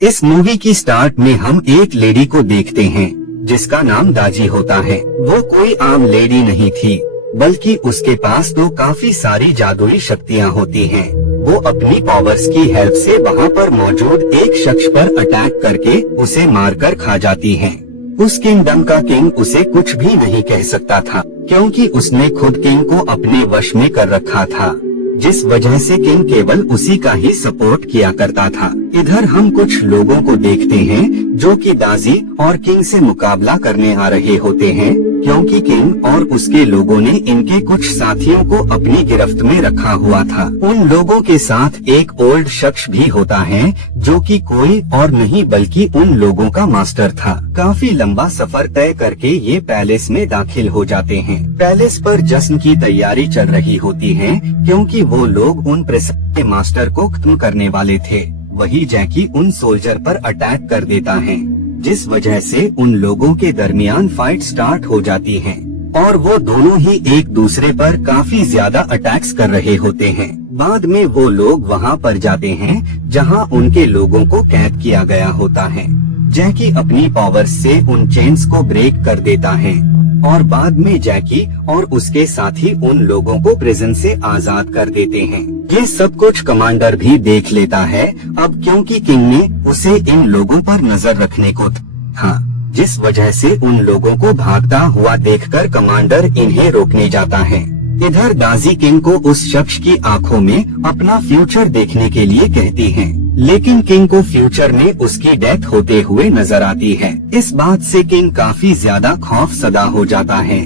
इस मूवी की स्टार्ट में हम एक लेडी को देखते हैं जिसका नाम दाजी होता है। वो कोई आम लेडी नहीं थी, बल्कि उसके पास तो काफी सारी जादुई शक्तियाँ होती हैं। वो अपनी पावर्स की हेल्प से वहाँ पर मौजूद एक शख्स पर अटैक करके उसे मारकर खा जाती हैं। उस किंगडम का किंग उसे कुछ भी नहीं कह सकता था, क्योंकि उसने खुद किंग को अपने वश में कर रखा था, जिस वजह से किंग केवल उसी का ही सपोर्ट किया करता था। इधर हम कुछ लोगों को देखते हैं जो कि दाजी और किंग से मुकाबला करने आ रहे होते हैं, क्योंकि किंग और उसके लोगों ने इनके कुछ साथियों को अपनी गिरफ्त में रखा हुआ था। उन लोगों के साथ एक ओल्ड शख्स भी होता है जो कि कोई और नहीं बल्कि उन लोगों का मास्टर था। काफी लंबा सफर तय करके ये पैलेस में दाखिल हो जाते हैं। पैलेस पर जश्न की तैयारी चल रही होती है, क्योंकि वो लोग उन प्रिंस के मास्टर को खत्म करने वाले थे। वही जैकी उन सोल्जर पर अटैक कर देता है, जिस वजह से उन लोगों के दरमियान फाइट स्टार्ट हो जाती है और वो दोनों ही एक दूसरे पर काफी ज्यादा अटैक्स कर रहे होते हैं। बाद में वो लोग वहाँ पर जाते हैं जहाँ उनके लोगों को कैद किया गया होता है। जैकी अपनी पावर्स से उन चेन्स को ब्रेक कर देता है और बाद में जैकी और उसके साथी उन लोगों को प्रिजन से आजाद कर देते हैं। ये सब कुछ कमांडर भी देख लेता है अब, क्योंकि किंग ने उसे इन लोगों पर नजर रखने को था, जिस वजह से उन लोगों को भागता हुआ देखकर कमांडर इन्हें रोकने जाता है। इधर दाजी किंग को उस शख्स की आंखों में अपना फ्यूचर देखने के लिए कहती हैं, लेकिन किंग को फ्यूचर में उसकी डेथ होते हुए नजर आती है। इस बात से किंग काफी ज्यादा खौफसदा हो जाता है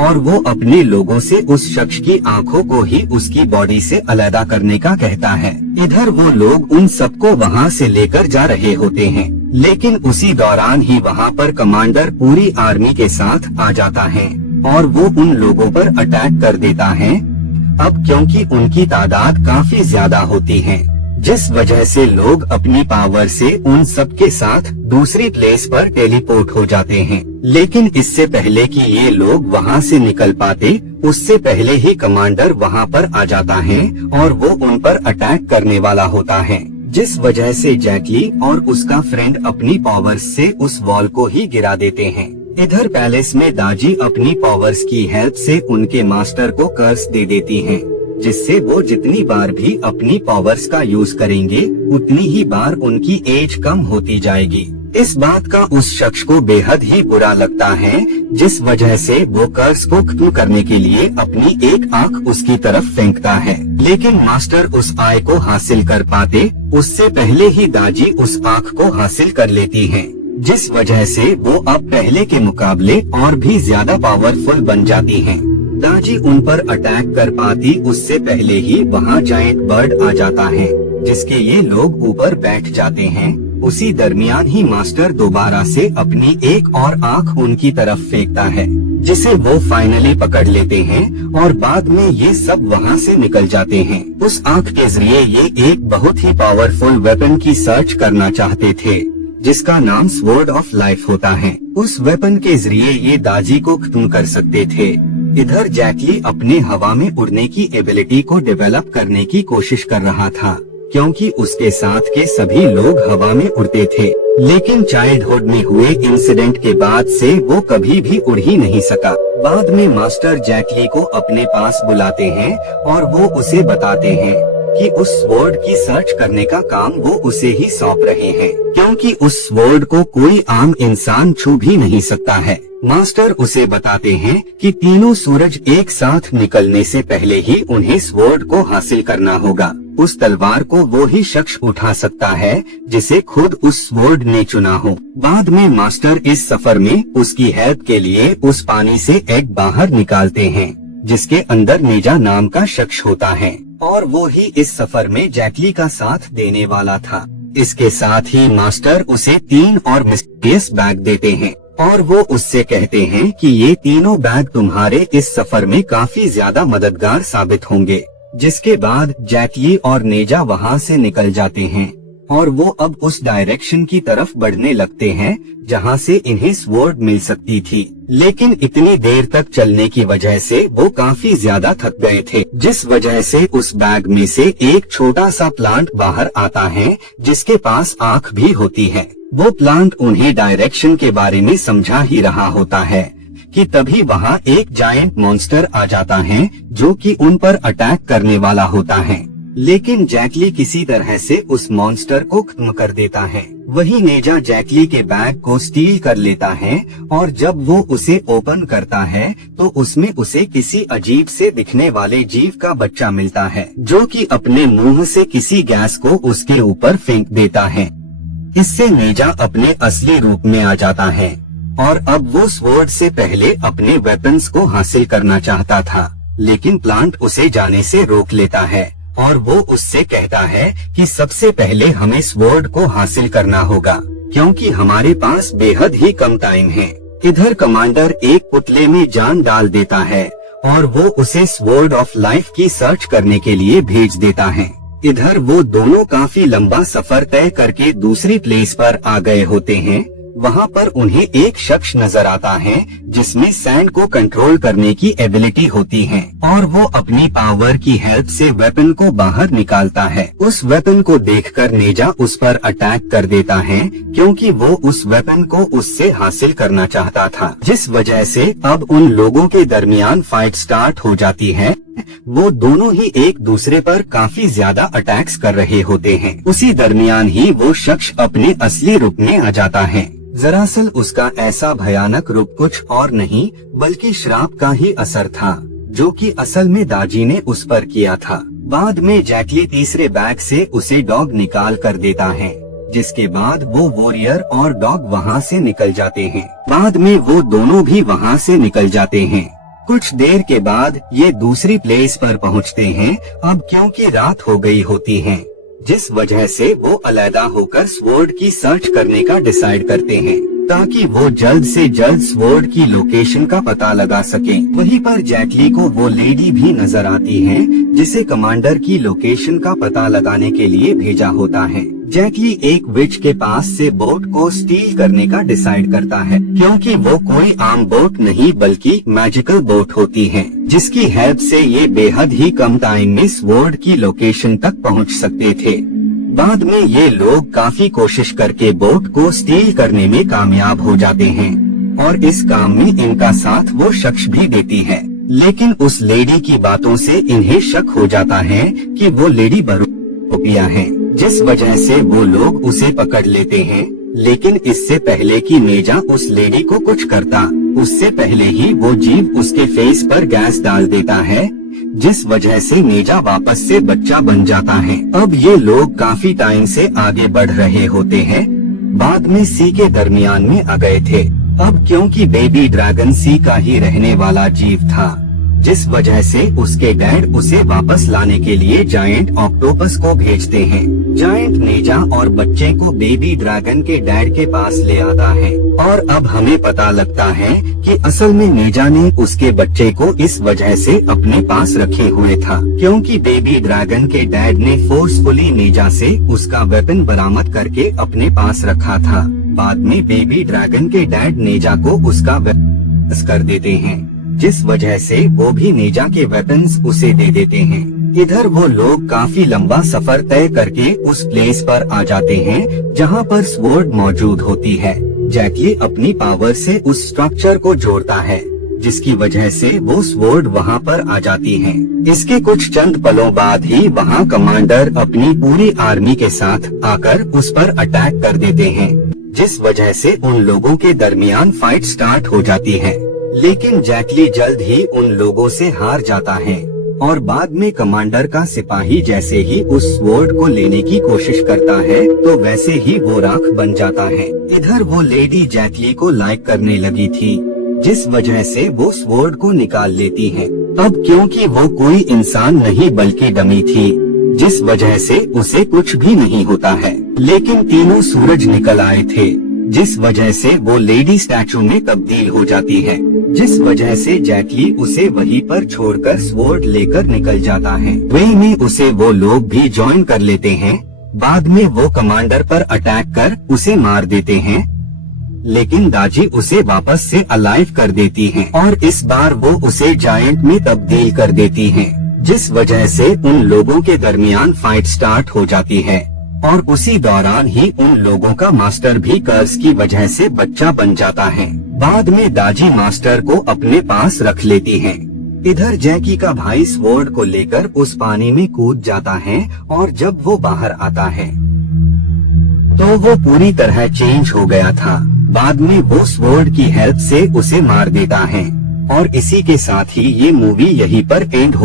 और वो अपने लोगों से उस शख्स की आंखों को ही उसकी बॉडी से अलग करने का कहता है। इधर वो लोग उन सबको वहाँ से लेकर जा रहे होते हैं, लेकिन उसी दौरान ही वहाँ पर कमांडर पूरी आर्मी के साथ आ जाता है और वो उन लोगों पर अटैक कर देता है अब, क्योंकि उनकी तादाद काफी ज्यादा होती है, जिस वजह से लोग अपनी पावर से उन सब के साथ दूसरी प्लेस पर टेलीपोर्ट हो जाते हैं। लेकिन इससे पहले कि ये लोग वहाँ से निकल पाते, उससे पहले ही कमांडर वहाँ पर आ जाता है और वो उन पर अटैक करने वाला होता है, जिस वजह से जैकली और उसका फ्रेंड अपनी पावर्स से उस वॉल को ही गिरा देते हैं। इधर पैलेस में दाजी अपनी पावर्स की हेल्प से उनके मास्टर को कर्स दे देती हैं, जिससे वो जितनी बार भी अपनी पावर्स का यूज करेंगे उतनी ही बार उनकी एज कम होती जाएगी। इस बात का उस शख्स को बेहद ही बुरा लगता है, जिस वजह से वो कर्स को खत्म करने के लिए अपनी एक आंख उसकी तरफ फेंकता है, लेकिन मास्टर उस आय को हासिल कर पाते उससे पहले ही दाजी उस आंख को हासिल कर लेती है, जिस वजह से वो अब पहले के मुकाबले और भी ज्यादा पावरफुल बन जाती हैं। दाजी उन पर अटैक कर पाती उससे पहले ही वहाँ जायंट बर्ड आ जाता है, जिसके ये लोग ऊपर बैठ जाते हैं। उसी दरमियान ही मास्टर दोबारा से अपनी एक और आंख उनकी तरफ फेंकता है, जिसे वो फाइनली पकड़ लेते हैं और बाद में ये सब वहाँ से निकल जाते हैं। उस आंख के जरिए ये एक बहुत ही पावरफुल वेपन की सर्च करना चाहते थे, जिसका नाम स्वॉर्ड ऑफ लाइफ होता है। उस वेपन के जरिए ये दाजी को खत्म कर सकते थे। इधर जैकली अपने हवा में उड़ने की एबिलिटी को डेवलप करने की कोशिश कर रहा था, क्योंकि उसके साथ के सभी लोग हवा में उड़ते थे, लेकिन चाइल्डहुड में हुए इंसिडेंट के बाद से वो कभी भी उड़ ही नहीं सका। बाद में मास्टर जैकली को अपने पास बुलाते हैं और वो उसे बताते हैं कि उस स्वॉर्ड की सर्च करने का काम वो उसे ही सौंप रहे हैं, क्योंकि उस स्वॉर्ड को कोई आम इंसान छू भी नहीं सकता है। मास्टर उसे बताते हैं कि तीनों सूरज एक साथ निकलने से पहले ही उन्हें स्वॉर्ड को हासिल करना होगा। उस तलवार को वो ही शख्स उठा सकता है जिसे खुद उस स्वॉर्ड ने चुना हो। बाद में मास्टर इस सफर में उसकी हेल्प के लिए उस पानी से एग बाहर निकालते हैं, जिसके अंदर नेजा नाम का शख्स होता है और वो ही इस सफर में जैकली का साथ देने वाला था। इसके साथ ही मास्टर उसे 3 और मिस्टीरियस बैग देते हैं और वो उससे कहते हैं कि ये तीनों बैग तुम्हारे इस सफर में काफी ज्यादा मददगार साबित होंगे। जिसके बाद जैकली और नेजा वहाँ से निकल जाते हैं और वो अब उस डायरेक्शन की तरफ बढ़ने लगते हैं जहाँ से इन्हें स्वॉर्ड मिल सकती थी। लेकिन इतनी देर तक चलने की वजह से वो काफी ज्यादा थक गए थे, जिस वजह से उस बैग में से एक छोटा सा प्लांट बाहर आता है जिसके पास आँख भी होती है। वो प्लांट उन्हें डायरेक्शन के बारे में समझा ही रहा होता है कि तभी वहाँ एक जायंट मॉन्स्टर आ जाता है जो कि उन पर अटैक करने वाला होता है। लेकिन जैकली किसी तरह से उस मॉन्स्टर को खत्म कर देता है। वही नेजा जैकली के बैग को स्टील कर लेता है और जब वो उसे ओपन करता है तो उसमें उसे किसी अजीब से दिखने वाले जीव का बच्चा मिलता है जो कि अपने मुंह से किसी गैस को उसके ऊपर फेंक देता है। इससे नेजा अपने असली रूप में आ जाता है और अब वो स्वॉर्ड से पहले अपने वेपन्स को हासिल करना चाहता था, लेकिन प्लांट उसे जाने से रोक लेता है और वो उससे कहता है कि सबसे पहले हमें स्वॉर्ड को हासिल करना होगा क्योंकि हमारे पास बेहद ही कम टाइम है। इधर कमांडर एक पुतले में जान डाल देता है और वो उसे स्वॉर्ड ऑफ लाइफ की सर्च करने के लिए भेज देता है। इधर वो दोनों काफी लंबा सफर तय करके दूसरी प्लेस पर आ गए होते हैं। वहाँ पर उन्हें एक शख्स नजर आता है जिसमें सैंड को कंट्रोल करने की एबिलिटी होती है और वो अपनी पावर की हेल्प से वेपन को बाहर निकालता है। उस वेपन को देखकर नेजा उस पर अटैक कर देता है क्योंकि वो उस वेपन को उससे हासिल करना चाहता था, जिस वजह से अब उन लोगों के दरमियान फाइट स्टार्ट हो जाती है। वो दोनों ही एक दूसरे पर काफी ज्यादा अटैक्स कर रहे होते हैं। उसी दरमियान ही वो शख्स अपने असली रूप में आ जाता है। दरअसल उसका ऐसा भयानक रूप कुछ और नहीं बल्कि श्राप का ही असर था जो कि असल में दाजी ने उस पर किया था। बाद में जैकली तीसरे बैग से उसे डॉग निकाल कर देता है, जिसके बाद वो वॉरियर और डॉग वहाँ से निकल जाते हैं। बाद में वो दोनों भी वहाँ से निकल जाते हैं। कुछ देर के बाद ये दूसरी प्लेस पर पहुँचते हैं अब क्योंकि रात हो गई होती है, जिस वजह से वो अलग होकर स्वॉर्ड की सर्च करने का डिसाइड करते हैं ताकि वो जल्द से जल्द स्वॉर्ड की लोकेशन का पता लगा सकें। वहीं पर जैकली को वो लेडी भी नजर आती है जिसे कमांडर की लोकेशन का पता लगाने के लिए भेजा होता है। जैकली एक विच के पास से बोट को स्टील करने का डिसाइड करता है क्योंकि वो कोई आम बोट नहीं बल्कि मैजिकल बोट होती है जिसकी हेल्प से ये बेहद ही कम टाइम में स्वॉर्ड की लोकेशन तक पहुंच सकते थे। बाद में ये लोग काफी कोशिश करके बोट को स्टील करने में कामयाब हो जाते हैं और इस काम में इनका साथ वो शख्स भी देती है। लेकिन उस लेडी की बातों से इन्हें शक हो जाता है कि वो लेडी बरूपिया है, जिस वजह से वो लोग उसे पकड़ लेते हैं। लेकिन इससे पहले कि नेजा उस लेडी को कुछ करता, उससे पहले ही वो जीव उसके फेस पर गैस डाल देता है, जिस वजह से नेजा वापस से बच्चा बन जाता है। अब ये लोग काफी टाइम से आगे बढ़ रहे होते हैं। बाद में सी के दरमियान में आ गए थे अब क्योंकि बेबी ड्रैगन सी का ही रहने वाला जीव था, जिस वजह से उसके डैड उसे वापस लाने के लिए जायंट ऑक्टोपस को भेजते हैं। जायंट नेजा और बच्चे को बेबी ड्रैगन के डैड के पास ले आता है और अब हमें पता लगता है कि असल में नेजा ने उसके बच्चे को इस वजह से अपने पास रखे हुए था क्योंकि बेबी ड्रैगन के डैड ने फोर्सफुली नेजा से उसका वेपन बरामद करके अपने पास रखा था। बाद में बेबी ड्रैगन के डैड नेजा को उसका वेपन कर देते हैं, जिस वजह से वो भी नेजा के वेपन्स उसे दे देते हैं। इधर वो लोग काफी लंबा सफर तय करके उस प्लेस पर आ जाते हैं जहाँ पर स्वॉर्ड मौजूद होती है। जैकली अपनी पावर से उस स्ट्रक्चर को जोड़ता है जिसकी वजह से वो स्वॉर्ड वहाँ पर आ जाती है। इसके कुछ चंद पलों बाद ही वहाँ कमांडर अपनी पूरी आर्मी के साथ आकर उस पर अटैक कर देते हैं, जिस वजह से उन लोगों के दरमियान फाइट स्टार्ट हो जाती है। लेकिन जैकली जल्द ही उन लोगों से हार जाता है और बाद में कमांडर का सिपाही जैसे ही उस स्वॉर्ड को लेने की कोशिश करता है तो वैसे ही वो राख बन जाता है। इधर वो लेडी जैकली को लाइक करने लगी थी, जिस वजह से वो स्वॉर्ड को निकाल लेती है। अब क्योंकि वो कोई इंसान नहीं बल्कि डमी थी, जिस वजह से उसे कुछ भी नहीं होता है। लेकिन तीनों सूरज निकल आए थे, जिस वजह से वो लेडी स्टैचू में तब्दील हो जाती है, जिस वजह से जैकली उसे वहीं पर छोड़कर स्वॉर्ड लेकर निकल जाता है। वे में उसे वो लोग भी ज्वाइन कर लेते हैं। बाद में वो कमांडर पर अटैक कर उसे मार देते हैं, लेकिन दाजी उसे वापस से अलाइव कर देती हैं और इस बार वो उसे जायंट में तब्दील कर देती हैं, जिस वजह से उन लोगों के दरमियान फाइट स्टार्ट हो जाती है और उसी दौरान ही उन लोगों का मास्टर भी कर्स की वजह से बच्चा बन जाता है। बाद में दाजी मास्टर को अपने पास रख लेती हैं। इधर जैकी का भाई स्वॉर्ड को लेकर उस पानी में कूद जाता है और जब वो बाहर आता है तो वो पूरी तरह चेंज हो गया था। बाद में वो स्वॉर्ड की हेल्प से उसे मार देता है और इसी के साथ ही ये मूवी यहीं पर एंड हो